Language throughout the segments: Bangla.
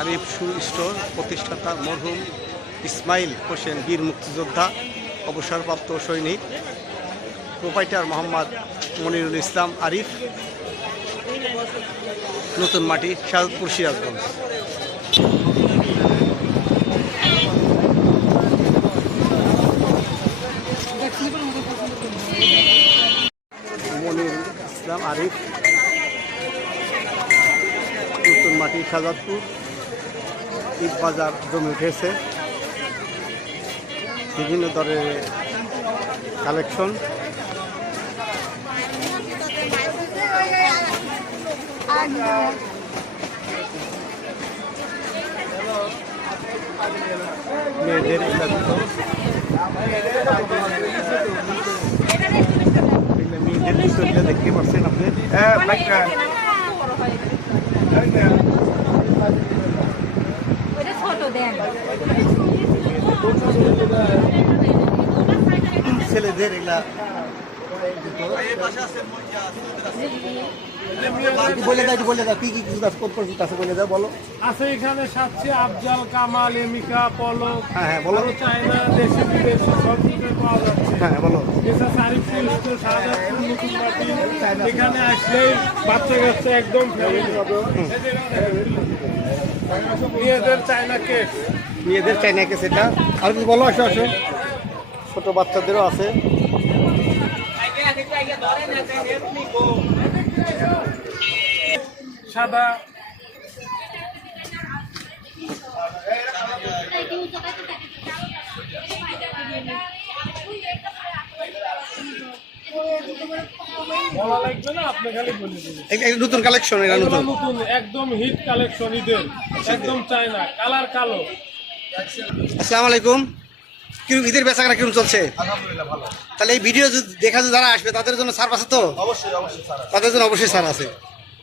আরিফ শু স্টোর প্রতিষ্ঠাতা মরহুম ইসমাইল হোসেন বীর মুক্তিযোদ্ধা, অবসরপ্রাপ্ত সৈনিক। প্রোপাইটার মোহাম্মদ মনিরুল ইসলাম আরিফ, নতুন মাটি, শাহজাদপুর, সিরাজগঞ্জ। মনিরুল ইসলাম আরিফ, নতুন মাটি, শাহজাদপুর। ঈদ বাজার জমে উঠেছে, বিভিন্ন দরের কালেকশন। মেয়েদের মেয়েদের জুতো দেখতে পাচ্ছেন আপনি। ছেলেদের এগুলা বলে দাও কি কি জুতা আছে বলে দাও, বলো। আছে এখানে সাতছে আফজাল, কামাল, এমিকা, পলক। হ্যাঁ বলো। চায়না, দেশি বিদেশি সব জুতো পাওয়া যাচ্ছে। হ্যাঁ বলো। এখানে আসলেই বাচ্চা কাচ্চা একদম মেয়েদের চায়না কেক, মেয়েদের চাইনা কেস এটা। আর কিছু বলো, আসো আসো। ছোট বাচ্চাদেরও আছে। সাদা বলা লাগবে না, আপনি খালি বলে দিন। নতুন কালেকশন, এটা নতুন নতুন একদম হিট কালেকশন ঈদের, একদম চায়না, কালার কালো। আসসালামু আলাইকুম। কিরকম ঈদের বেচাকেনা কিরকম চলছে? আলহামদুলিল্লাহ ভালো। তাহলে এই ভিডিও দেখা যারা আসবে তাদের জন্য ছাড় আছে তো? অবশ্যই অবশ্যই স্যার, তাদের জন্য অবশ্যই ছাড় আছে।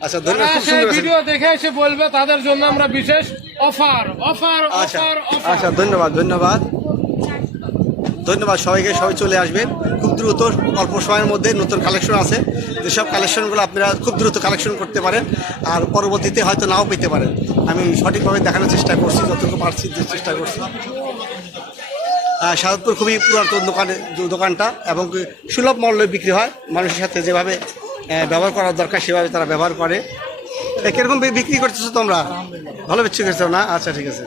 আচ্ছা ধন্যবাদ, খুব সুন্দর ভিডিও দেখে এসে বলবে, তাদের জন্য আমরা বিশেষ অফার অফার আচ্ছা অফার আচ্ছা, ধন্যবাদ ধন্যবাদ ধন্যবাদ সবাইকে। সবাই চলে আসবেন খুব দ্রুত, অল্প সময়ের মধ্যে নতুন কালেকশন আছে। যেসব কালেকশনগুলো আপনারা খুব দ্রুত কালেকশন করতে পারেন, আর পরবর্তীতে হয়তো নাও পেতে পারেন। আমি সঠিকভাবে দেখানোর চেষ্টা করছি, যতটুকু পারছি চেষ্টা করছি। শাহজাদপুর খুবই পুরাতন দোকানটা, এবং সুলভ মূল্যে বিক্রি হয়। মানুষের সাথে যেভাবে ব্যবহার করার দরকার সেভাবে তারা ব্যবহার করে। কীরকম বিক্রি করতেছো তোমরা? ভালো বিক্রি করছো না? আচ্ছা ঠিক আছে।